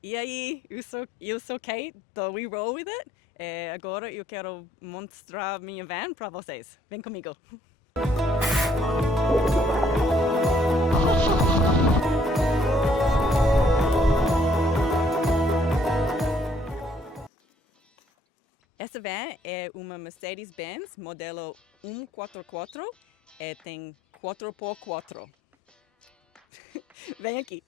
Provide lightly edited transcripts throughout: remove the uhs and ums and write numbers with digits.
E aí, eu sou Kate, do We Roll With It. Agora eu quero mostrar minha van para vocês. Vem comigo. Essa van é uma Mercedes-Benz modelo 144. Tem 4x4. Vem aqui.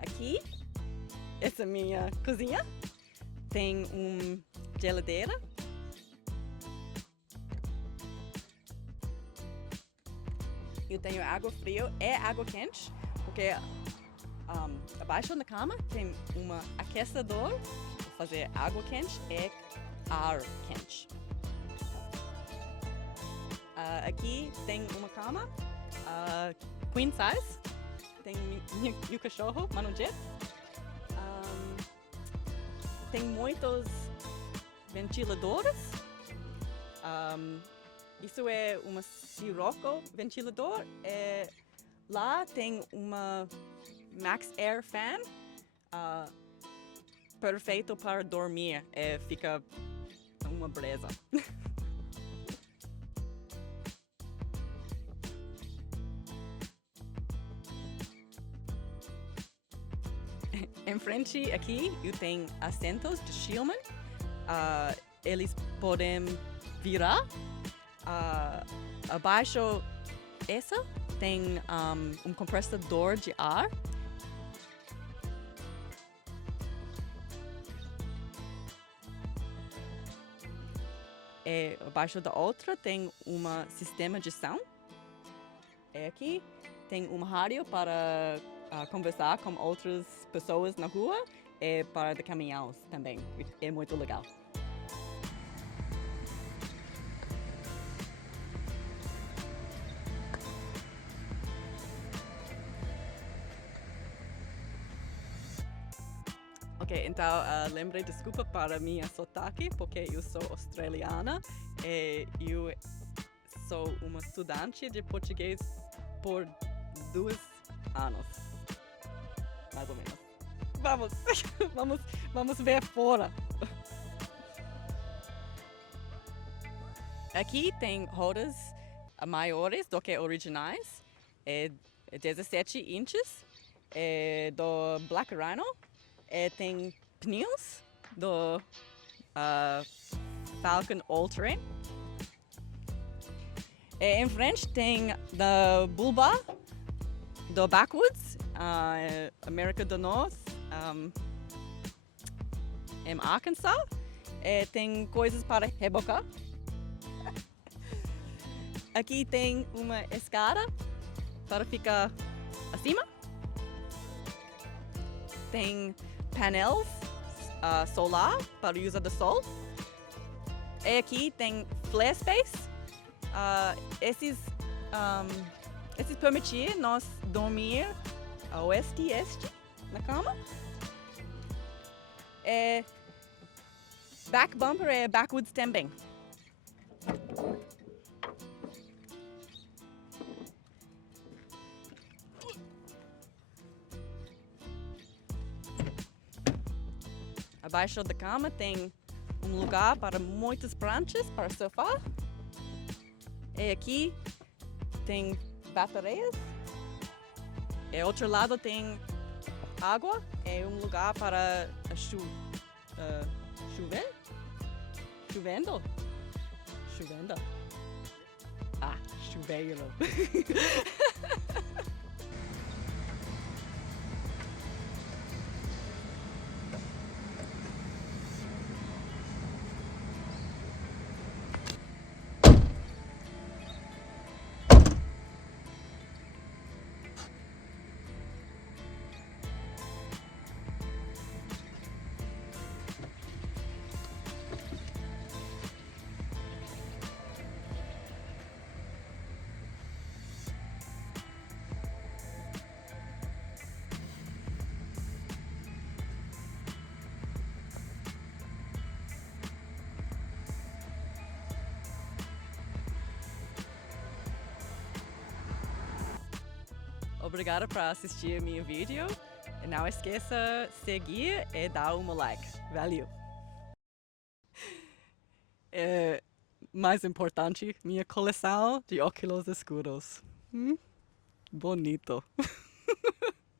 Aqui, essa é a minha cozinha. Tem uma geladeira. Eu tenho água fria e água quente, porque abaixo da cama tem um aquecedor para fazer água quente e ar quente. Aqui tem uma cama queen size. Tem meu cachorro, Mano Jet. Tem muitos ventiladores. Isso é um Sirocco ventilador. Lá tem uma Max Air Fan. Perfeito para dormir. Fica uma beleza. Em frente aqui eu tenho assentos de Shillman. Eles podem virar. Abaixo essa tem um compressador de ar. Abaixo da outra tem um sistema de som. Aqui tem um rádio para conversar com outras pessoas na rua e para caminhões também. É muito legal. Ok, então lembrei, desculpa para minha sotaque, porque eu sou australiana e eu sou uma estudante de português por 2 anos. Mais ou menos. Vamos ver fora. Aqui tem rodas maiores do que originais. 17 inches. Do Black Rhino. Tem pneus do Falcon All Terrain. Em frente tem da Bulba do Backwoods, América do Norte, em Arkansas. Tem coisas para rebocar. Aqui tem uma escada para ficar acima. Tem painéis solar para usar do sol. E aqui tem flare space. Esses permitem nós dormir a oeste e este na cama. Back bumper e backwoods também. Abaixo da cama tem um lugar para muitas pranchas para sofá. E aqui tem baterias. E outro lado tem água. É um lugar para chover. Chovendo? Chovendo? Chuveiro. Obrigada por assistir meu vídeo. E não esqueça de seguir e dar like. Valeu! Mais importante, minha coleção de óculos escuros. Bonito.